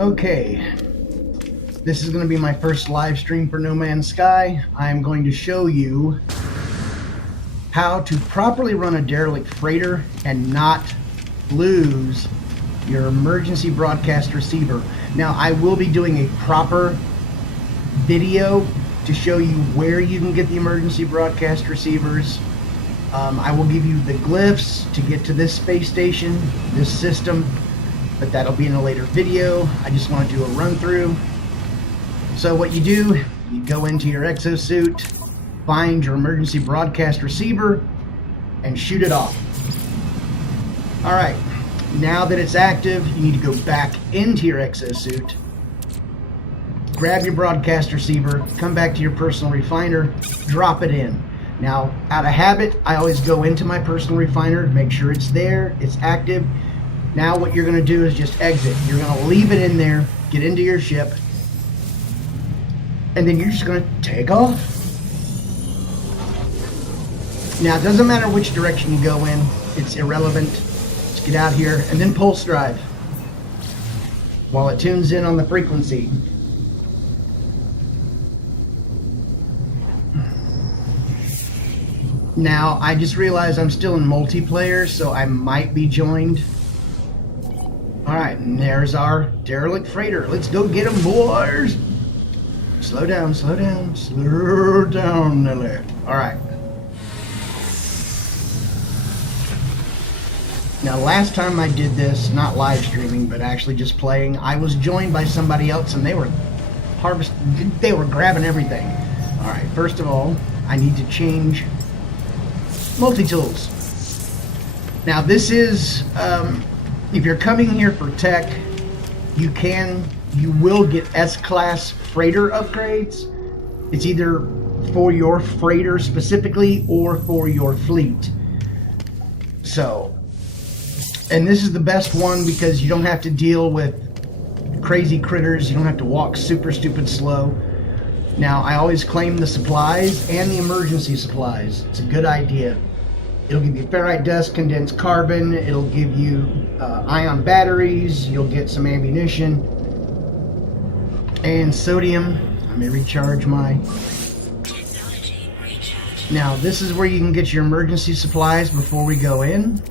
Okay, this is going to be my first live stream for No Man's Sky. I'm going to show you how to properly run a Derelict Freighter and not lose your emergency broadcast receiver. Now, I will be doing a proper video to show you where you can get the emergency broadcast receivers. I will give you the glyphs to get to this space station, this system, but that'll be in a later video. I just want to do a run through. So what you do, you go into your exosuit, find your emergency broadcast receiver, and shoot it off. Alright, now that it's active, you need to go back into your exosuit, grab your broadcast receiver, come back to your personal refiner, drop it in. Now, out of habit, I always go into my personal refiner, make sure it's there, it's active. Now what you're going to do is just exit. You're going to leave it in there, get into your ship, and then you're just going to take off. Now, it doesn't matter which direction you go in. It's irrelevant. Just get out here and then pulse drive while it tunes in on the frequency. Now, I just realized I'm still in multiplayer, so I might be joined. Alright, and there's our Derelict Freighter. Let's go get them, boys! Slow down, slow down, slow down, Nelly. Alright. Now, last time I did this, not live streaming, but actually just playing, I was joined by somebody else and they were grabbing everything. Alright, first of all, I need to change multi-tools. Now, this is, if you're coming here for tech, you will get S-Class freighter upgrades. It's either for your freighter specifically or for your fleet. So, and this is the best one because you don't have to deal with crazy critters. You don't have to walk super stupid slow. Now, I always claim the supplies and the emergency supplies. It's a good idea. It'll give you ferrite dust, condensed carbon. It'll give you ion batteries. You'll get some ammunition and sodium. Let me recharge my... Now, this is where you can get your emergency supplies before we go in.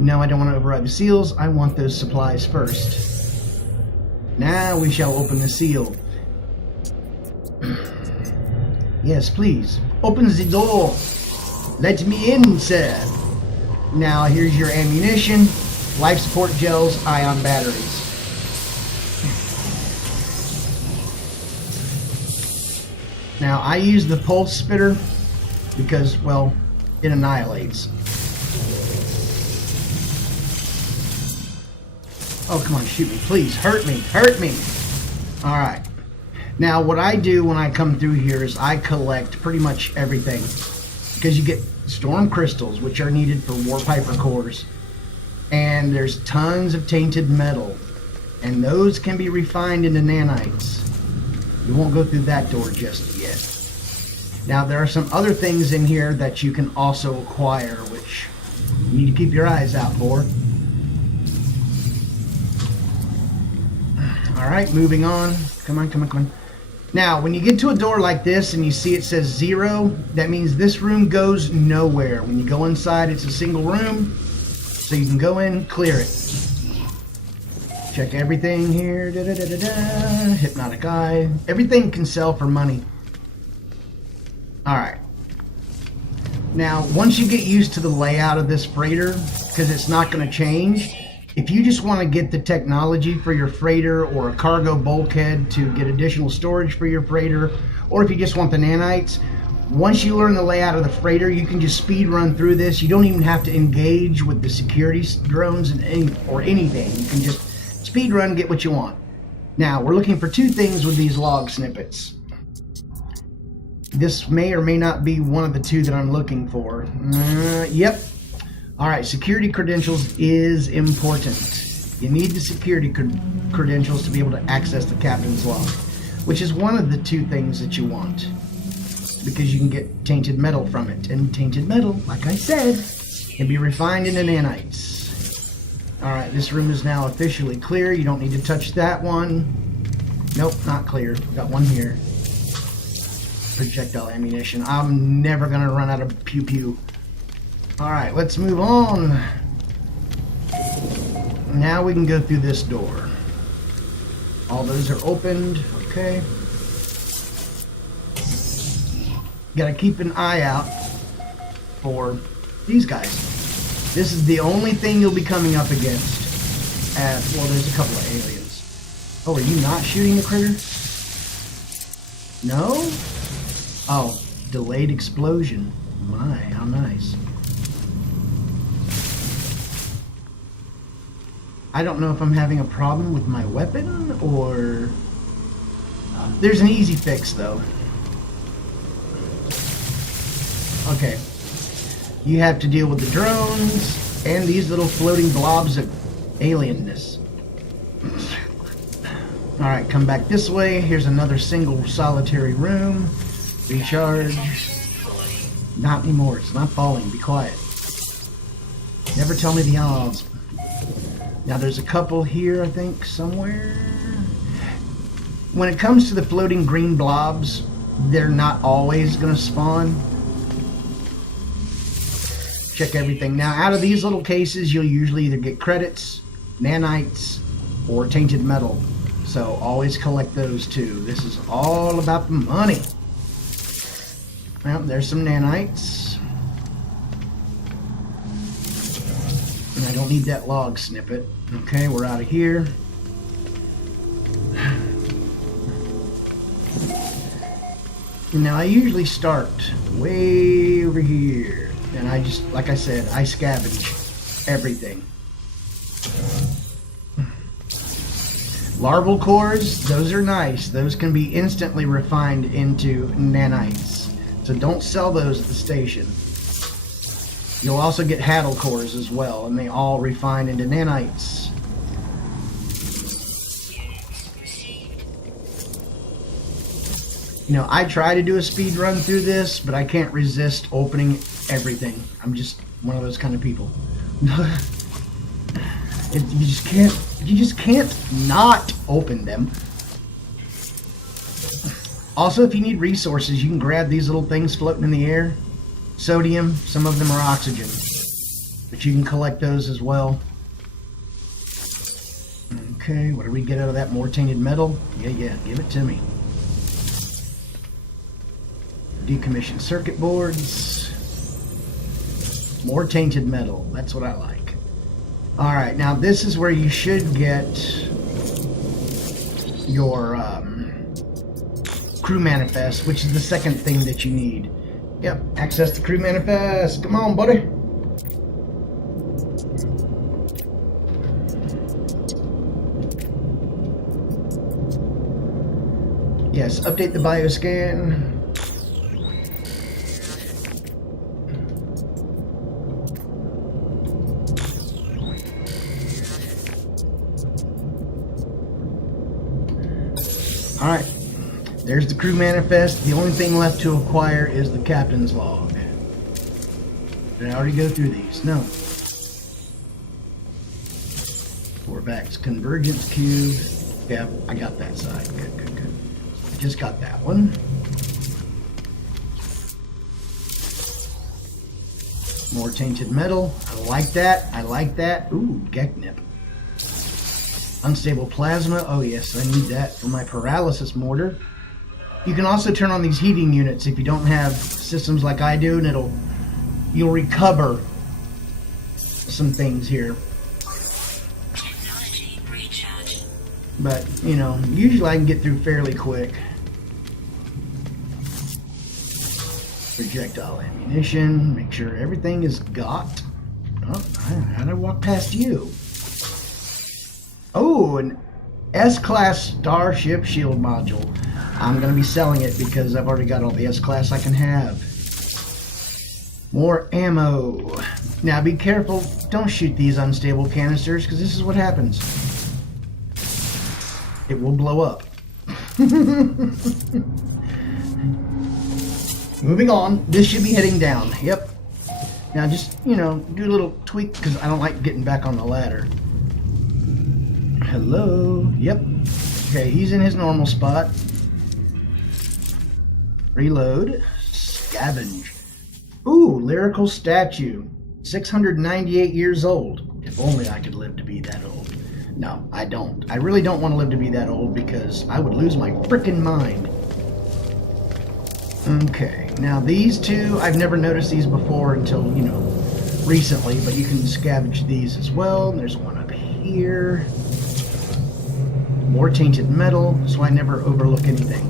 No, I don't want to override the seals. I want those supplies first. Now we shall open the seal. Yes, please. Open the door. Let me in, sir. Now, here's your ammunition, life support gels, ion batteries. Now, I use the pulse spitter because, well, it annihilates. Oh, come on, shoot me, please. Hurt me, hurt me. All right. Now, what I do when I come through here is I collect pretty much everything. Because you get storm crystals, which are needed for Warpiper cores. And there's tons of tainted metal. And those can be refined into nanites. You won't go through that door just yet. Now, there are some other things in here that you can also acquire, which you need to keep your eyes out for. Alright, moving on. Come on, come on, come on. Now, when you get to a door like this and you see it says 0, that means this room goes nowhere. When you go inside, it's a single room, so you can go in, clear it. Check everything here. Hypnotic eye. Everything can sell for money. Alright. Now, once you get used to the layout of this freighter, because it's not going to change, if you just want to get the technology for your freighter or a cargo bulkhead to get additional storage for your freighter, or if you just want the nanites, once you learn the layout of the freighter, you can just speed run through this. You don't even have to engage with the security drones or anything. You can just speed run, get what you want. Now, we're looking for two things with these log snippets. This may or may not be one of the two that I'm looking for. Yep. Alright, security credentials is important. You need the security credentials to be able to access the captain's log, which is one of the two things that you want, because you can get tainted metal from it. And tainted metal, like I said, can be refined into nanites. Alright, this room is now officially clear. You don't need to touch that one. Nope, not clear. Got one here. Projectile ammunition. I'm never going to run out of pew-pew. Alright, let's move on. Now we can go through this door. All those are opened. Okay. Gotta keep an eye out for these guys. This is the only thing you'll be coming up against. Well, there's a couple of aliens. Oh, are you not shooting the critter? No? Oh, delayed explosion. My, how nice. I don't know if I'm having a problem with my weapon or... There's an easy fix, though. Okay. You have to deal with the drones and these little floating blobs of alienness. Alright, come back this way. Here's another single solitary room. Recharge. Not anymore. It's not falling. Be quiet. Never tell me the odds. Now there's a couple here, I think, somewhere. When it comes to the floating green blobs, they're not always going to spawn. Check everything. Now, out of these little cases, you'll usually either get credits, nanites, or tainted metal. So always collect those too. This is all about the money. Well, there's some nanites. And I don't need that log snippet. Okay, we're out of here. Now, I usually start way over here. And I just, like I said, I scavenge everything. Larval cores, those are nice. Those can be instantly refined into nanites. So don't sell those at the station. You'll also get Haddle cores as well, and they all refine into nanites. You know, I try to do a speed run through this, but I can't resist opening everything. I'm just one of those kind of people. You just can't not open them. Also, if you need resources, you can grab these little things floating in the air. Sodium, some of them are oxygen, but you can collect those as well. Okay, what do we get out of that? More tainted metal? Yeah, give it to me. Decommissioned circuit boards. More tainted metal. That's what I like. Alright, now this is where you should get your crew manifest, which is the second thing that you need. Yep, access the crew manifest. Come on, buddy. Yes, update the bioscan. Alright, there's the crew manifest. The only thing left to acquire is the captain's log. Did I already go through these? No. Vorvax convergence cube. Yeah, I got that side. Good. I just got that one. More tainted metal. I like that. Ooh, Geknip. Unstable plasma. Oh yes, I need that for my paralysis mortar. You can also turn on these heating units if you don't have systems like I do, and you'll recover some things here. But, you know, usually I can get through fairly quick. Projectile ammunition. Make sure everything is got. Oh, how did I walk past you? Oh, an S-Class Starship Shield Module. I'm going to be selling it because I've already got all the S-Class I can have. More ammo. Now be careful. Don't shoot these unstable canisters because this is what happens. It will blow up. Moving on. This should be heading down. Yep. Now just, you know, do a little tweak because I don't like getting back on the ladder. Hello. Yep. Okay, he's in his normal spot. Reload. Scavenge. Ooh, lyrical statue. 698 years old. If only I could live to be that old. No, I don't. I really don't want to live to be that old because I would lose my frickin' mind. Okay, now these two, I've never noticed these before until, you know, recently, but you can scavenge these as well. There's one up here. More tainted metal, so I never overlook anything.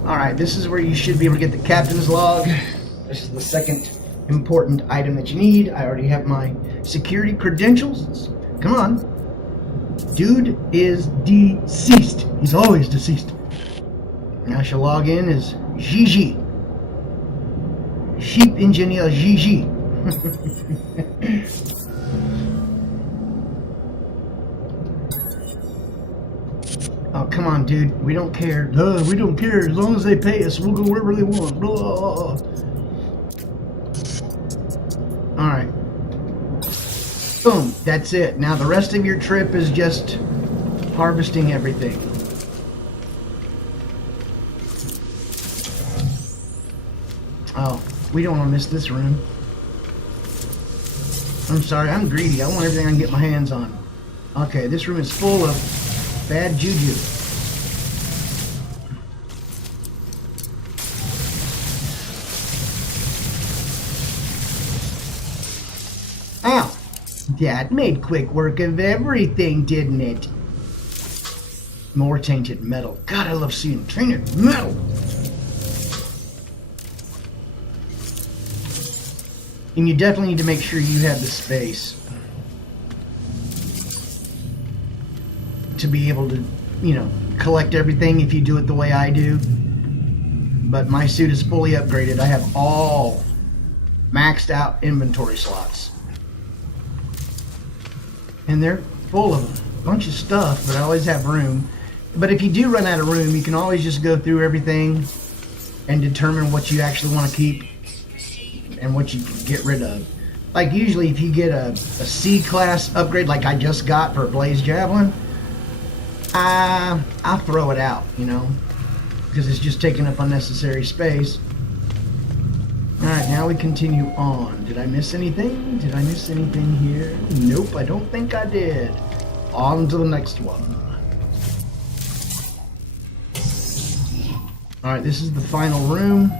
Alright, this is where you should be able to get the captain's log. This is the second important item that you need. I already have my security credentials. Come on. Dude is deceased. He's always deceased. Now I shall log in as Gigi. Sheep Engineer Gigi. Oh, come on, dude. We don't care. We don't care. As long as they pay us, we'll go wherever they want. Blah. Alright. Boom. That's it. Now the rest of your trip is just harvesting everything. Oh, we don't want to miss this room. I'm sorry, I'm greedy. I want everything I can get my hands on. Okay, this room is full of bad juju. Ow! That made quick work of everything, didn't it? More tainted metal. God, I love seeing tainted metal! And you definitely need to make sure you have the space to be able to, you know, collect everything if you do it the way I do. But my suit is fully upgraded. I have all maxed out inventory slots. And they're full of a bunch of stuff, but I always have room. But if you do run out of room, you can always just go through everything and determine what you actually want to keep and what you can get rid of. Like usually if you get a C-class upgrade like I just got for a Blaze Javelin, I'll throw it out, you know, because it's just taking up unnecessary space. Alright, now we continue on. Did I miss anything? Did I miss anything here? Nope, I don't think I did. On to the next one. Alright, this is the final room.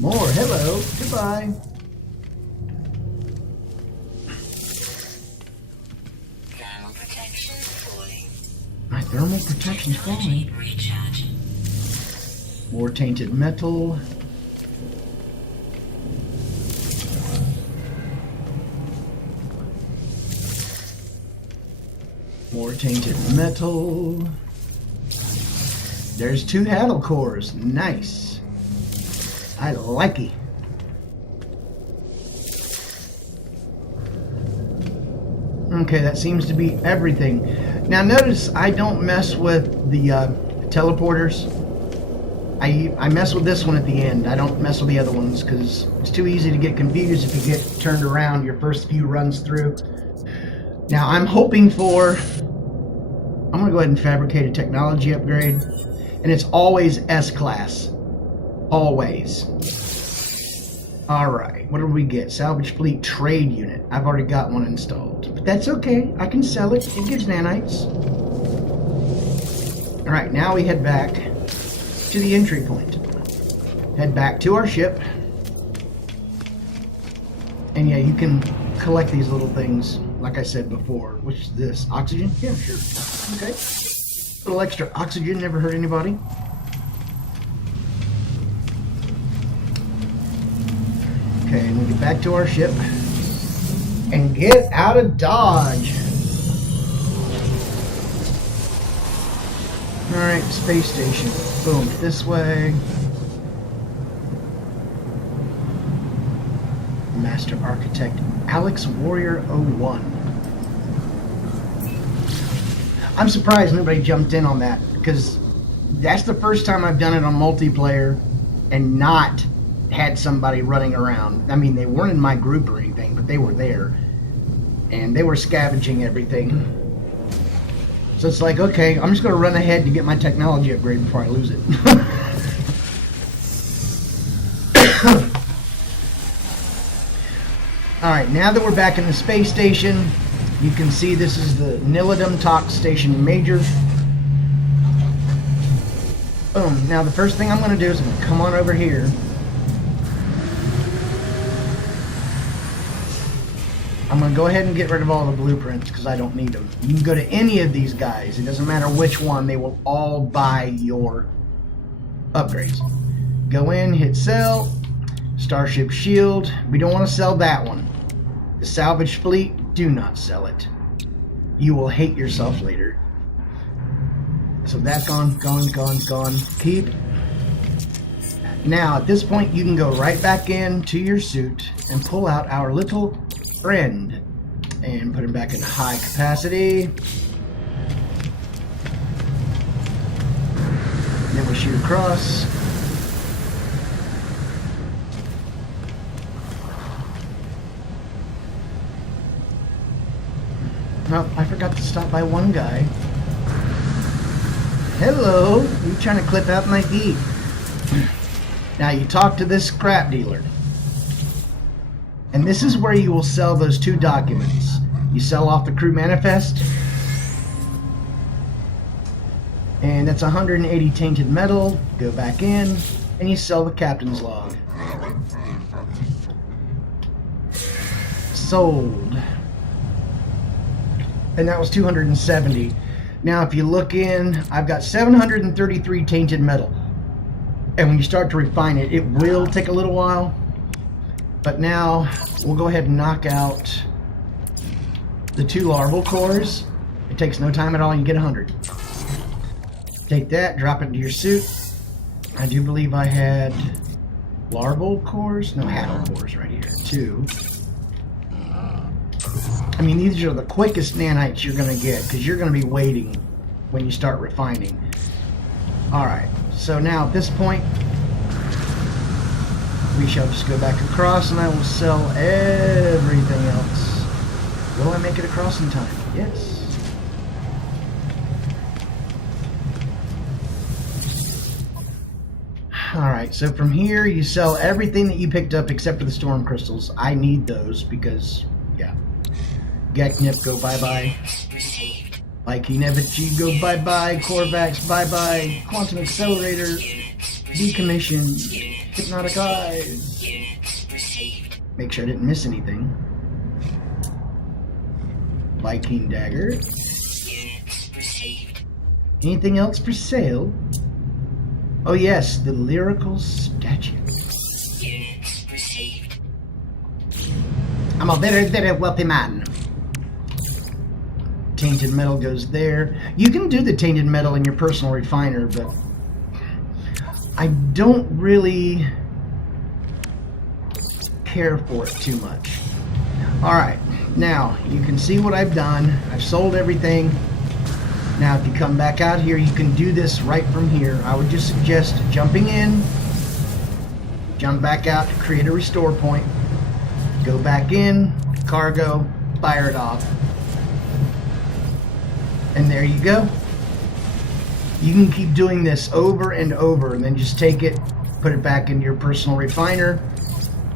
More. Hello. Goodbye. Thermal protection falling. My thermal protection's falling. Recharge. More tainted metal. More tainted metal. There's 2 Haddle cores. Nice. I like it. Okay, that seems to be everything. Now notice I don't mess with the teleporters. I mess with this one at the end. I don't mess with the other ones because it's too easy to get confused if you get turned around your first few runs through. Now I'm hoping for... I'm going to go ahead and fabricate a technology upgrade. And it's always S-class. Always. Alright, what did we get? Salvage Fleet Trade Unit. I've already got one installed. But that's okay. I can sell it. It gives nanites. Alright, now we head back to the entry point. Head back to our ship. And yeah, you can collect these little things, like I said before. Which is this? Oxygen? Yeah, sure. Okay. A little extra oxygen never hurt anybody. Okay, and we get back to our ship and get out of Dodge. Alright, space station. Boom, this way. Master Architect Alex Warrior 01. I'm surprised nobody jumped in on that because that's the first time I've done it on multiplayer and not had somebody running around. I mean, they weren't in my group or anything, but they were there. And they were scavenging everything. So it's like, okay, I'm just going to run ahead to get my technology upgrade before I lose it. Alright, now that we're back in the space station, you can see this is the Nilidum Tox Station Major. Boom. Now the first thing I'm going to do is I'm going to come on over here. I'm going to go ahead and get rid of all the blueprints because I don't need them. You can go to any of these guys. It doesn't matter which one. They will all buy your upgrades. Go in, hit sell. Starship Shield. We don't want to sell that one. The salvage fleet, do not sell it. You will hate yourself later. So that's gone, gone, gone, gone. Keep. Now, at this point, you can go right back into your suit and pull out our little friend and put him back in high capacity. And then we'll shoot across. Oh, I forgot to stop by one guy. Hello, you trying to clip out my feet? Now you talk to this scrap dealer. And this is where you will sell those two documents. You sell off the crew manifest. And that's 180 tainted metal. Go back in and you sell the captain's log. Sold. And that was 270. Now if you look in, I've got 733 tainted metal. And when you start to refine it, it will take a little while. But now we'll go ahead and knock out the two larval cores. It takes no time at all, you get 100. Take that, drop it into your suit. I do believe I had larval cores? No, hadal cores right here. 2. I mean, these are the quickest nanites you're going to get because you're going to be waiting when you start refining. Alright, so now at this point, we shall just go back across and I will sell everything else. Will I make it across in time? Yes. Alright, so from here you sell everything that you picked up except for the storm crystals. I need those because, yeah. Geknip, go bye-bye. Ikinevich, go bye-bye. Korvax, bye-bye. Quantum Accelerator, decommission. Hypnotic Eyes. Make sure I didn't miss anything. Viking Dagger. Anything else for sale? Oh yes, the Lyrical Statue. I'm a very, very wealthy man. Tainted metal goes there. You can do the tainted metal in your personal refiner, but I don't really care for it too much. Alright, now you can see what I've done. I've sold everything. Now if you come back out here, you can do this right from here. I would just suggest jumping in, jump back out to create a restore point, go back in, cargo, fire it off. And there you go. You can keep doing this over and over and then just take it, put it back into your personal refiner,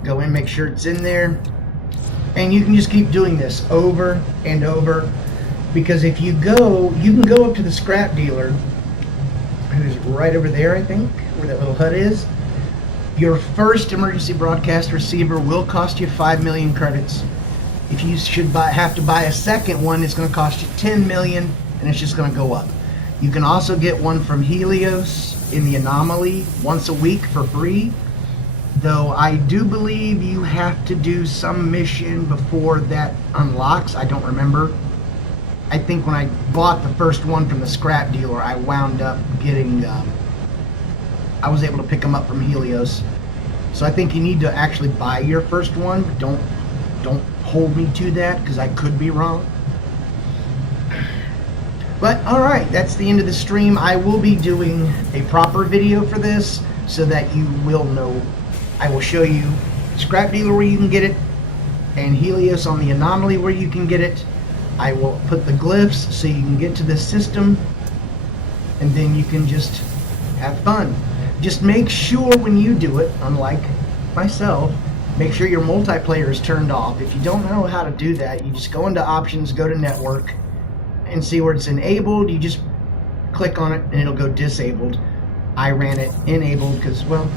go in, make sure it's in there, and you can just keep doing this over and over, because if you go, you can go up to the scrap dealer, who's right over there, I think, where that little hut is. Your first emergency broadcast receiver will cost you 5 million credits. If you have to buy a second one, it's going to cost you 10 million, and it's just going to go up. You can also get one from Helios in the Anomaly once a week for free, though I do believe you have to do some mission before that unlocks. I don't remember. I think when I bought the first one from the scrap dealer, I wound up getting, I was able to pick them up from Helios. So I think you need to actually buy your first one. Don't hold me to that, because I could be wrong. But alright, that's the end of the stream. I will be doing a proper video for this so that you will know. I will show you scrap dealer where you can get it, and Helios on the Anomaly where you can get it, I will put the glyphs so you can get to this system, and then you can just have fun. Just make sure when you do it, unlike myself, make sure your multiplayer is turned off. If you don't know how to do that, you just go into options, go to network, and see where it's enabled. You just click on it and it'll go disabled. I ran it enabled because, well,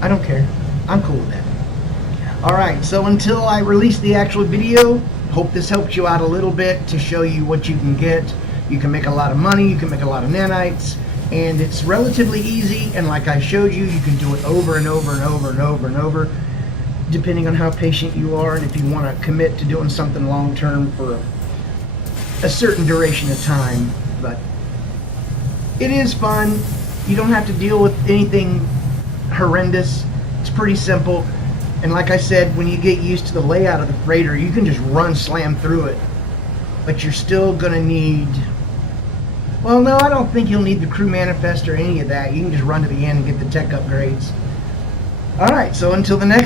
I don't care. I'm cool with that. Alright, so until I release the actual video, hope this helps you out a little bit to show you what you can get. You can make a lot of money, you can make a lot of nanites, and it's relatively easy, and like I showed you, you can do it over and over and over and over and over, depending on how patient you are and if you want to commit to doing something long term for a certain duration of time. But it is fun. You don't have to deal with anything horrendous. It's pretty simple. And like I said, when you get used to the layout of the freighter, you can just run slam through it. But you're still going to need... Well, no, I don't think you'll need the crew manifest or any of that. You can just run to the end and get the tech upgrades. Alright, so until the next